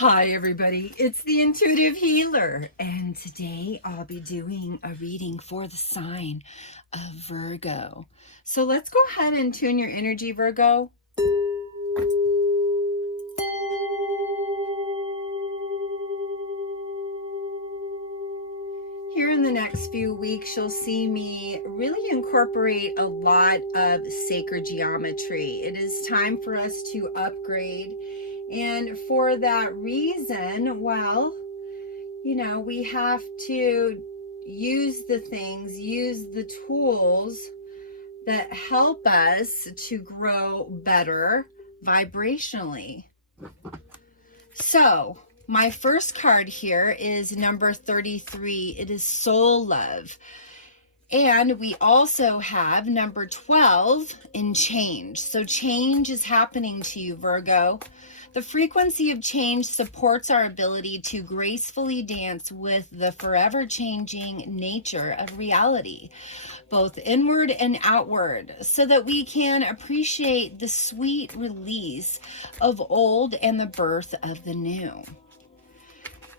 Hi everybody, it's the Intuitive Healer, and today I'll be doing a reading for the sign of Virgo. So let's go ahead and tune your energy, Virgo. Here in the next few weeks, you'll see me really incorporate a lot of sacred geometry. It is time for us to upgrade. And for that reason, well, we have to use the things, use the tools that help us to grow better vibrationally. So, my first card here is number 33. It is soul love. And we also have number 12 in change. So change is happening to you, Virgo. The frequency of change supports our ability to gracefully dance with the forever changing nature of reality, both inward and outward, so that we can appreciate the sweet release of old and the birth of the new.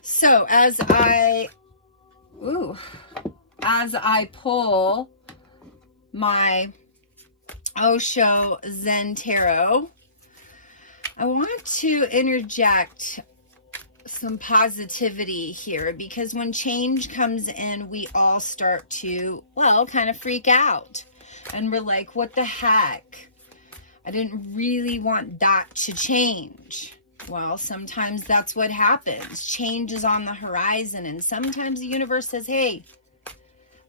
So as I pull my Osho Zen Tarot, I want to interject some positivity here, because when change comes in, we all start to, kind of freak out. And we're like, what the heck? I didn't really want that to change. Well, sometimes that's what happens. Change is on the horizon, and sometimes the universe says, hey,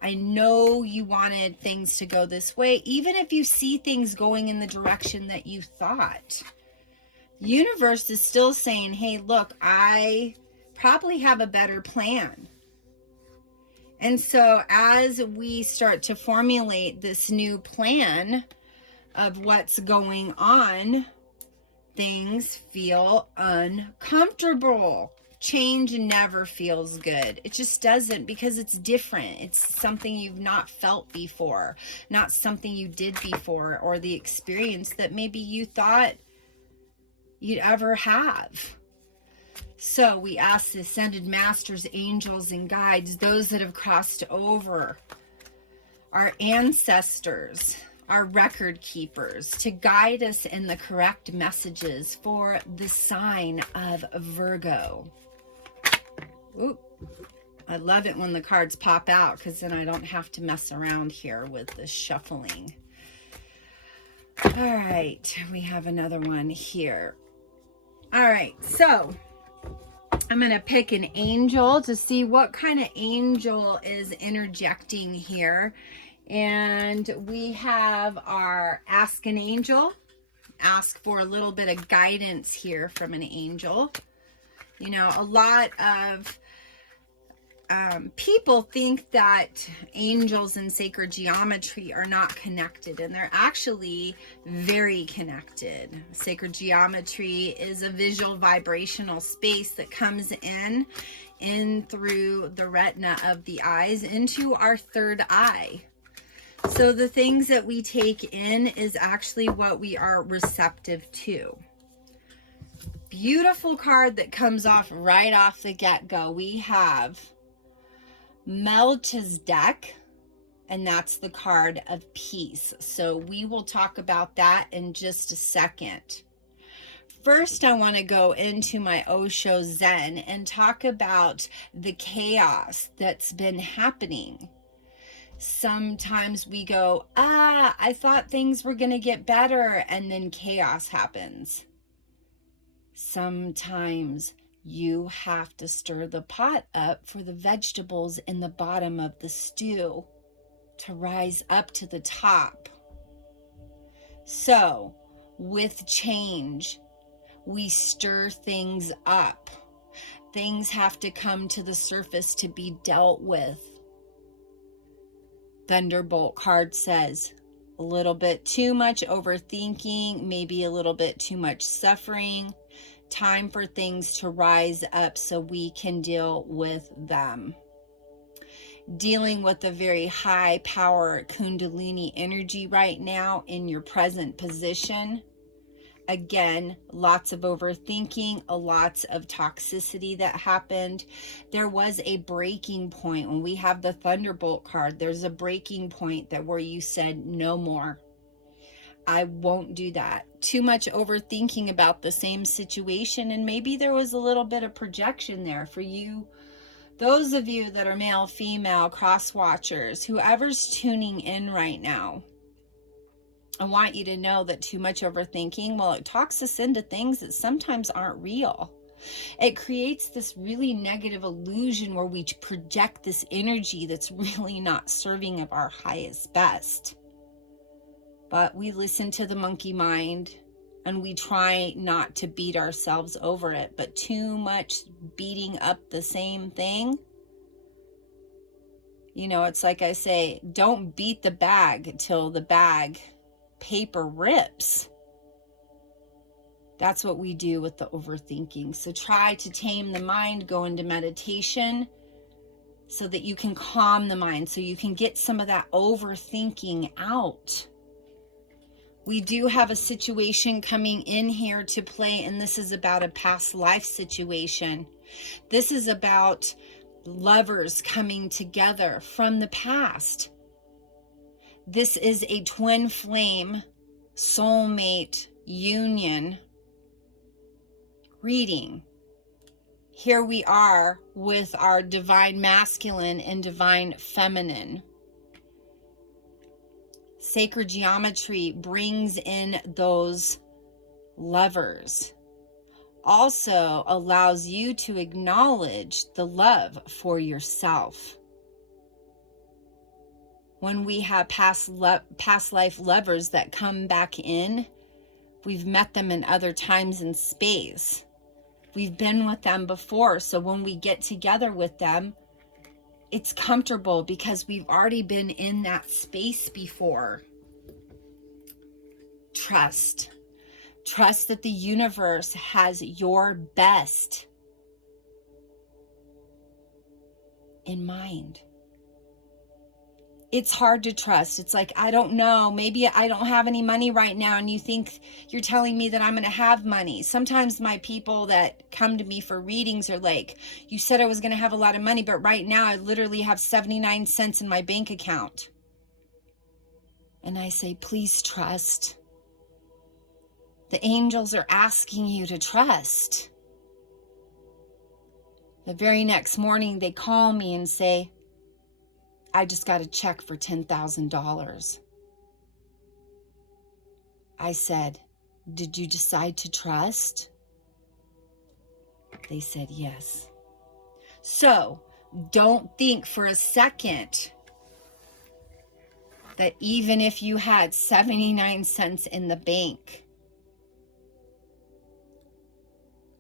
I know you wanted things to go this way, even if you see things going in the direction that you thought. The universe is still saying, hey, look, I probably have a better plan. And so as we start to formulate this new plan of what's going on, things feel uncomfortable. Change never feels good. It just doesn't, because it's different. It's something you've not felt before, not something you did before, or the experience that maybe you thought you'd ever have. So we ask the ascended masters, angels, and guides, those that have crossed over, our ancestors, our record keepers, to guide us in the correct messages for the sign of Virgo. Ooh, I love it when the cards pop out, because then I don't have to mess around here with the shuffling. All right, we have another one here. All right, so I'm going to pick an angel to see what kind of angel is interjecting here. And we have our Ask an Angel. Ask for a little bit of guidance here from an angel. You know, a lot of people think that angels and sacred geometry are not connected, and they're actually very connected. Sacred geometry is a visual vibrational space that comes in through the retina of the eyes into our third eye. So the things that we take in is actually what we are receptive to. Beautiful card that comes off right off the get-go. We have Melchizedek, and that's the card of peace. So we will talk about that in just a second. First, I want to go into my Osho Zen and talk about the chaos that's been happening. Sometimes we go, I thought things were going to get better, and then chaos happens. Sometimes you have to stir the pot up for the vegetables in the bottom of the stew to rise up to the top. So, with change, we stir things up. Things have to come to the surface to be dealt with. Thunderbolt card says a little bit too much overthinking, maybe a little bit too much suffering. Time for things to rise up so we can deal with them. Dealing with a very high power Kundalini energy right now in your present position. Again, lots of overthinking, lots of toxicity that happened. There was a breaking point. When we have the Thunderbolt card, there's a breaking point that where you said, no more. I won't do that. Too much overthinking about the same situation, and maybe there was a little bit of projection there for you. Those of you that are male, female, cross watchers, whoever's tuning in right now, I want you to know that too much overthinking, well, it talks us into things that sometimes aren't real. It creates this really negative illusion where we project this energy that's really not serving of our highest best. But we listen to the monkey mind and we try not to beat ourselves over it. But too much beating up the same thing, you know, it's like I say, don't beat the bag till the bag paper rips. That's what we do with the overthinking. So try to tame the mind, go into meditation so that you can calm the mind, so you can get some of that overthinking out. We do have a situation coming in here to play, and this is about a past life situation. This is about lovers coming together from the past. This is a twin flame soulmate union reading. Here we are with our divine masculine and divine feminine. Sacred geometry brings in those lovers. Also allows you to acknowledge the love for yourself. When we have past life lovers that come back in, we've met them in other times and space. We've been with them before. So when we get together with them, it's comfortable because we've already been in that space before. Trust. Trust that the universe has your best in mind. It's hard to trust. It's like, I don't know, maybe I don't have any money right now, and you think you're telling me that I'm going to have money. Sometimes my people that come to me for readings are like, you said I was going to have a lot of money, but right now I literally have 79 cents in my bank account. And I say, please trust. The angels are asking you to trust. The very next morning they call me and say, I just got a check for $10,000. I said, did you decide to trust? They said yes. So don't think for a second that even if you had 79 cents in the bank,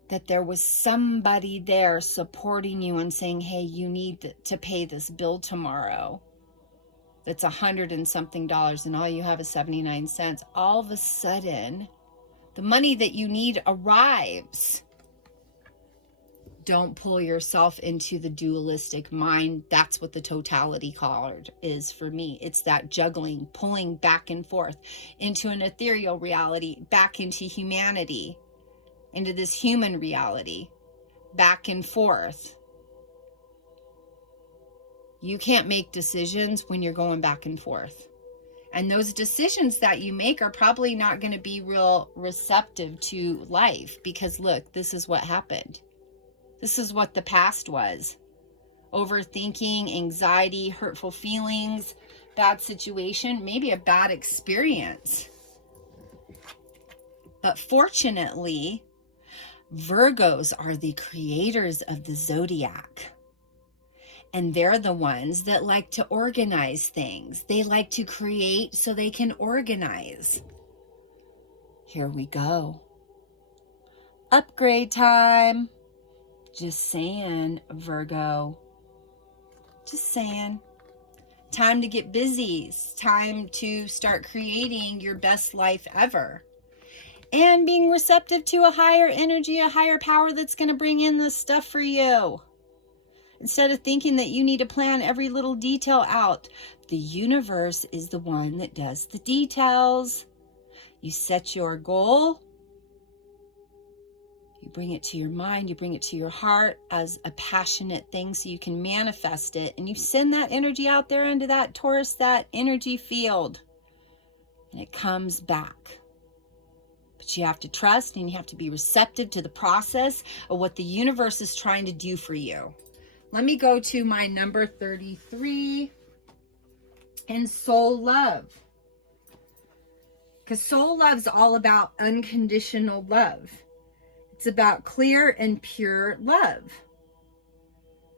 that there was somebody there supporting you and saying, hey, you need to pay this bill tomorrow. That's $100 and something, and all you have is 79 cents. All of a sudden, the money that you need arrives. Don't pull yourself into the dualistic mind. That's what the totality card is for me. It's that juggling, pulling back and forth into an ethereal reality, back into humanity, into this human reality, back and forth. You can't make decisions when you're going back and forth. And those decisions that you make are probably not going to be real receptive to life, because look, this is what happened. This is what the past was. Overthinking, anxiety, hurtful feelings, bad situation, maybe a bad experience. But fortunately, Virgos are the creators of the zodiac. And they're the ones that like to organize things. They like to create so they can organize. Here we go. Upgrade time. Just saying, Virgo. Just saying. Time to get busy. It's time to start creating your best life ever. And being receptive to a higher energy, a higher power that's going to bring in this stuff for you. Instead of thinking that you need to plan every little detail out, the universe is the one that does the details. You set your goal, You bring it to your mind, you bring it to your heart as a passionate thing so you can manifest it. And you send that energy out there into that Taurus, that energy field. And it comes back. But you have to trust and you have to be receptive to the process of what the universe is trying to do for you. Let me go to my number 33 and soul love. Because soul love's all about unconditional love. It's about clear and pure love.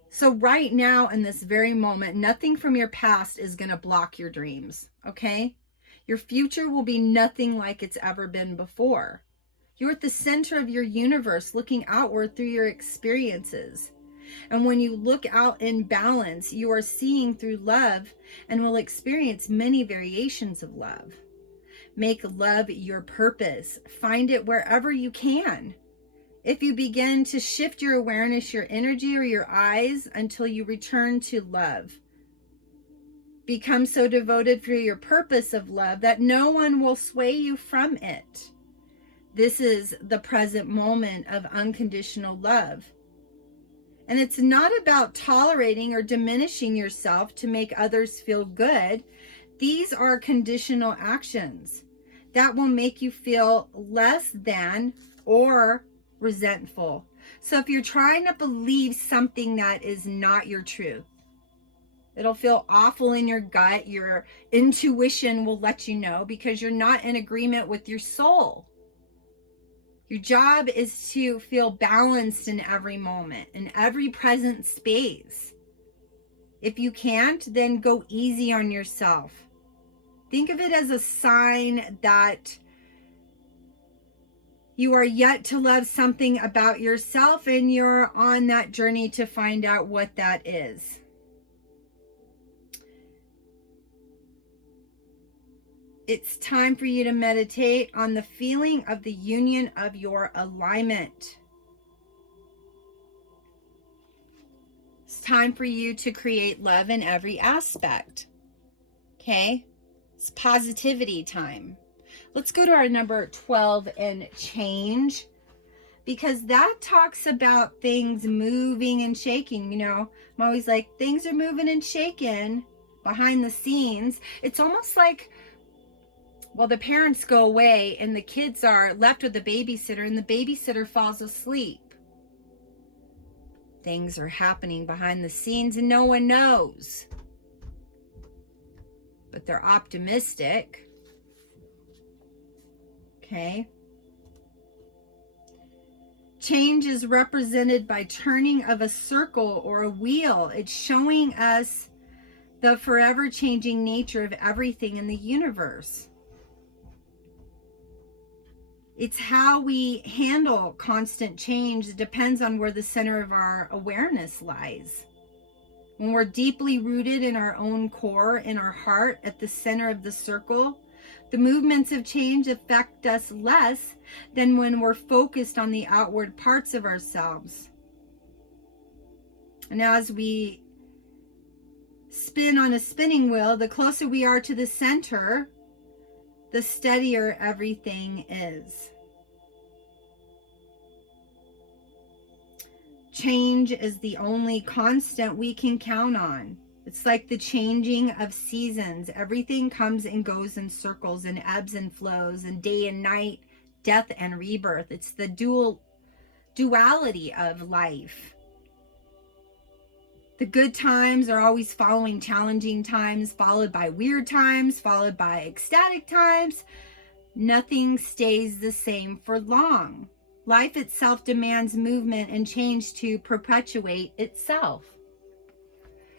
So right now in this very moment, nothing from your past is going to block your dreams, okay? Your future will be nothing like it's ever been before. You're at the center of your universe, looking outward through your experiences. And when you look out in balance, you are seeing through love and will experience many variations of love. Make love your purpose. Find it wherever you can. If you begin to shift your awareness, your energy, or your eyes until you return to love, become so devoted for your purpose of love that no one will sway you from it. This is the present moment of unconditional love. And it's not about tolerating or diminishing yourself to make others feel good. These are conditional actions that will make you feel less than or resentful. So if you're trying to believe something that is not your truth, it'll feel awful in your gut. Your intuition will let you know because you're not in agreement with your soul. Your job is to feel balanced in every moment, in every present space. If you can't, then go easy on yourself. Think of it as a sign that you are yet to love something about yourself and you're on that journey to find out what that is. It's time for you to meditate on the feeling of the union of your alignment. It's time for you to create love in every aspect. Okay? It's positivity time. Let's go to our number 12 and change, because that talks about things moving and shaking. You know, I'm always like, things are moving and shaking behind the scenes. It's almost like, well, the parents go away and the kids are left with the babysitter and the babysitter falls asleep. Things are happening behind the scenes and no one knows. But they're optimistic. Okay. Change is represented by turning of a circle or a wheel. It's showing us the forever changing nature of everything in the universe. It's how we handle constant change. It depends on where the center of our awareness lies. When we're deeply rooted in our own core, in our heart, at the center of the circle, the movements of change affect us less than when we're focused on the outward parts of ourselves. And as we spin on a spinning wheel, the closer we are to the center, the steadier everything is. Change is the only constant we can count on. It's like the changing of seasons. Everything comes and goes in circles and ebbs and flows, and day and night, death and rebirth. It's the duality of life. The good times are always following challenging times, followed by weird times, followed by ecstatic times. Nothing stays the same for long. Life itself demands movement and change to perpetuate itself.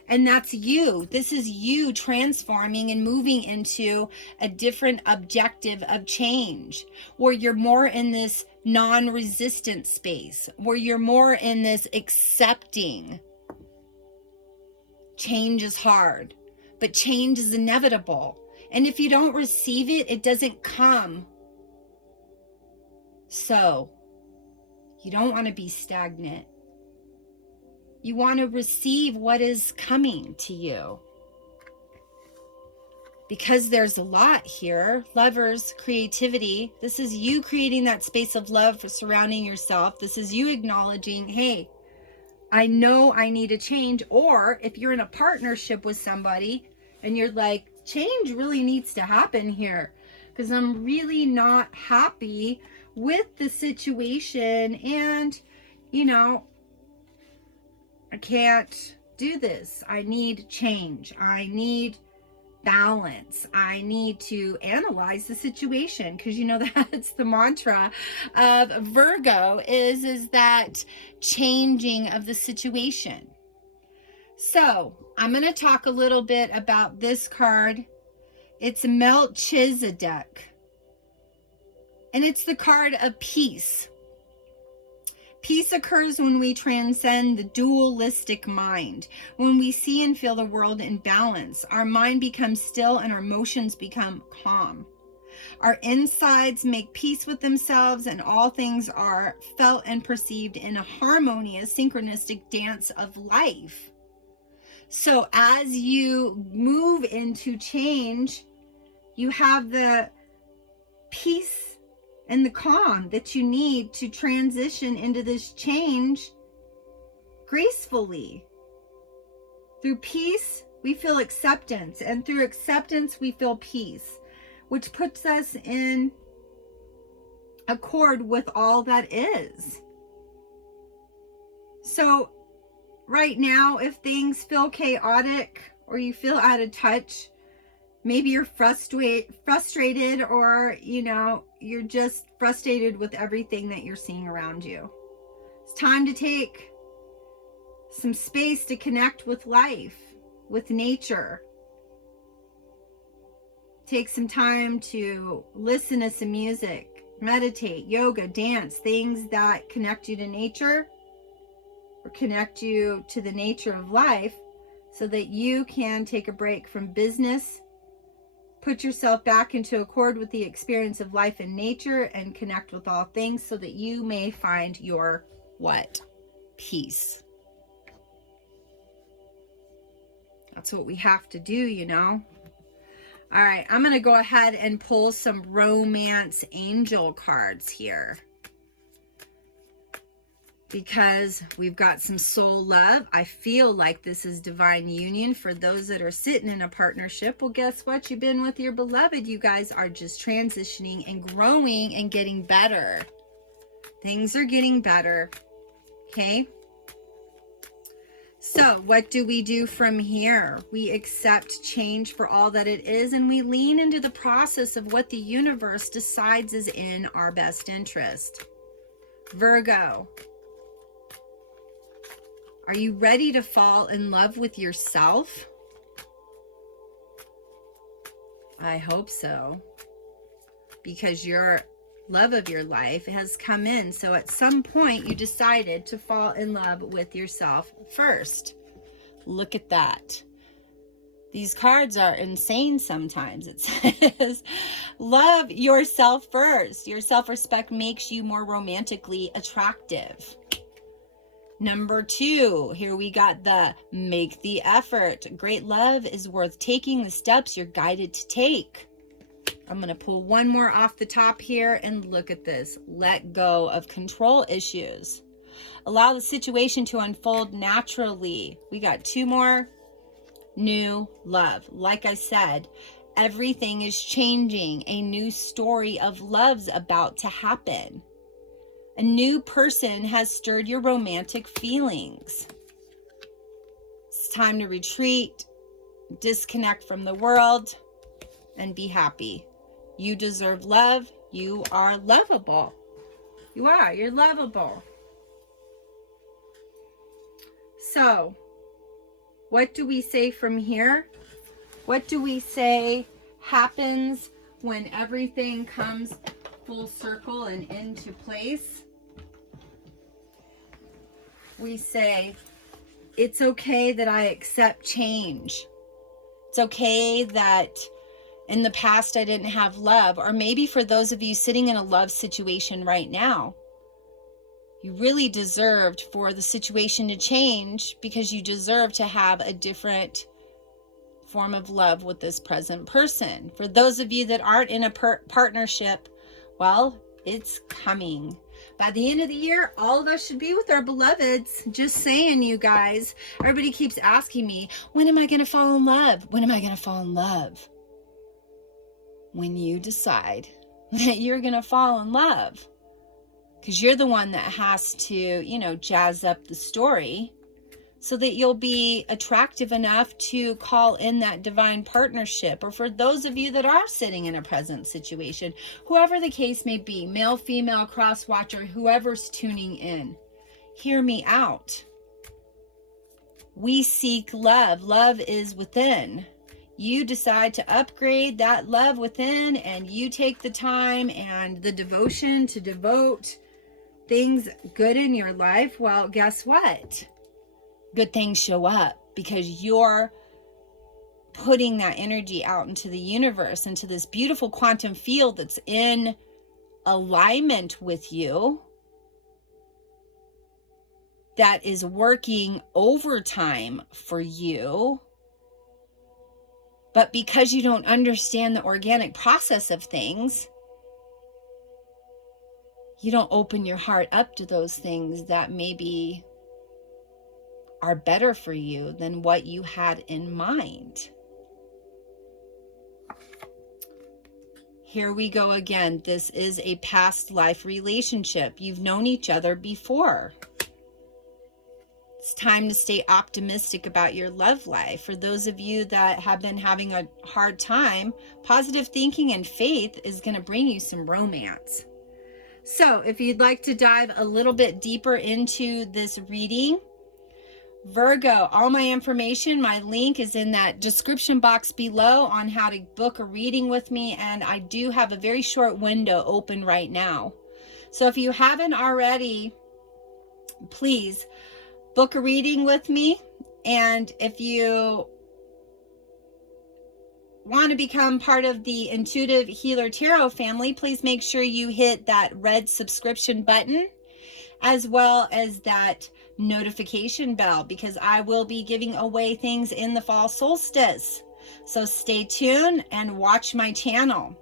And that's you. This is you transforming and moving into a different objective of change, where you're more in this non-resistant space, where you're more in this accepting. Change is hard, but change is inevitable. And if you don't receive it, it doesn't come. So, you don't want to be stagnant. You want to receive what is coming to you. because there's a lot here. Lovers, creativity. This is you creating that space of love for surrounding yourself. This is you acknowledging, hey, I know I need a change. Or if you're in a partnership with somebody and you're like, change really needs to happen here because I'm really not happy with the situation, and you know, I can't do this. I need change. I need balance. I need to analyze the situation, because you know that's the mantra of Virgo is that changing of the situation. So I'm going to talk a little bit about this card. It's Melchizedek, and it's the card of peace. Peace occurs when we transcend the dualistic mind. When we see and feel the world in balance, our mind becomes still and our emotions become calm. Our insides make peace with themselves, and all things are felt and perceived in a harmonious, synchronistic dance of life. So as you move into change, you have the peace and the calm that you need to transition into this change gracefully. Through peace, we feel acceptance, and through acceptance, we feel peace, which puts us in accord with all that is. So right now, if things feel chaotic or you feel out of touch, maybe you're frustrated, or you know, you're just frustrated with everything that you're seeing around you. It's time to take some space to connect with life, with nature. Take some time to listen to some music, meditate, yoga, dance, things that connect you to nature or connect you to the nature of life, so that you can take a break from business, put yourself back into accord with the experience of life and nature, and connect with all things, so that you may find your what? Peace. That's what we have to do, you know. All right, I'm going to go ahead and pull some romance angel cards here, because we've got some soul love. I feel like this is divine union for those that are sitting in a partnership. Well, guess what? You've been with your beloved. You guys are just transitioning and growing and getting better. Things are getting better. Okay. So what do we do from here? We accept change for all that it is, and we lean into the process of what the universe decides is in our best interest. Virgo, are you ready to fall in love with yourself? I hope so, because your love of your life has come in. So at some point you decided to fall in love with yourself first. Look at that. These cards are insane sometimes. It says, love yourself first. Your self-respect makes you more romantically attractive. Number 2, here we got the make the effort. Great love is worth taking the steps you're guided to take. I'm going to pull one more off the top here, and look at this. Let go of control issues. Allow the situation to unfold naturally. We got 2 more. New love. Like I said, everything is changing. A new story of love's about to happen. A new person has stirred your romantic feelings. It's time to retreat, disconnect from the world, and be happy. You deserve love. You are lovable. You are. You're lovable. So, what do we say from here? What do we say happens when everything comes full circle and into place? We say, it's okay that I accept change. It's okay that in the past I didn't have love. Or maybe for those of you sitting in a love situation right now, you really deserved for the situation to change, because you deserve to have a different form of love with this present person. For those of you that aren't in a partnership, well, it's coming. By the end of the year, all of us should be with our beloveds. Just saying, you guys. Everybody keeps asking me, when am I going to fall in love? When am I going to fall in love? When you decide that you're going to fall in love. Because you're the one that has to, you know, jazz up the story so that you'll be attractive enough to call in that divine partnership. Or for those of you that are sitting in a present situation, whoever the case may be, male, female, cross watcher, whoever's tuning in, hear me out. We seek love. Love is within. You decide to upgrade that love within, and you take the time and the devotion to devote things good in your life. Well, guess what? Good things show up because you're putting that energy out into the universe, into this beautiful quantum field that's in alignment with you, that is working overtime for you. But because you don't understand the organic process of things, you don't open your heart up to those things that maybe are better for you than what you had in mind. Here we go again. This is a past life relationship. You've known each other before. It's time to stay optimistic about your love life. For those of you that have been having a hard time, positive thinking and faith is going to bring you some romance. So if you'd like to dive a little bit deeper into this reading, Virgo, all my information, my link is in that description box below on how to book a reading with me. And I do have a very short window open right now. So if you haven't already, please book a reading with me. And if you want to become part of the Intuitive Healer Tarot family, please make sure you hit that red subscription button, as well as that notification bell, because I will be giving away things in the fall solstice. So stay tuned and watch my channel.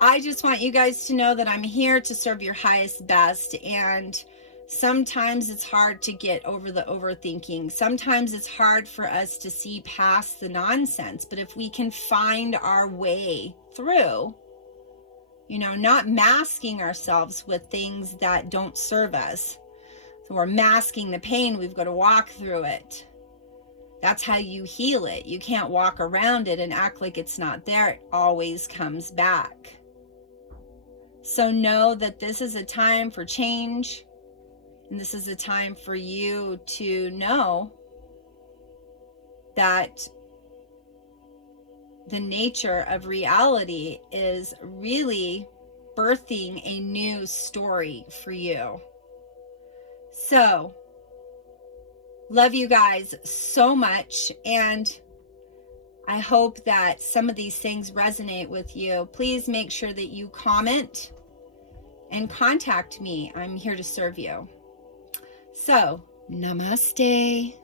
I just want you guys to know that I'm here to serve your highest best, and sometimes it's hard to get over the overthinking. Sometimes it's hard for us to see past the nonsense, but if we can find our way through, you know, not masking ourselves with things that don't serve us. So we're masking the pain, we've got to walk through it. That's how you heal it. You can't walk around it and act like it's not there. It always comes back. So know that this is a time for change. And this is a time for you to know that the nature of reality is really birthing a new story for you. So, love you guys so much, and I hope that some of these things resonate with you. Please make sure that you comment and contact me. I'm here to serve you. So, namaste.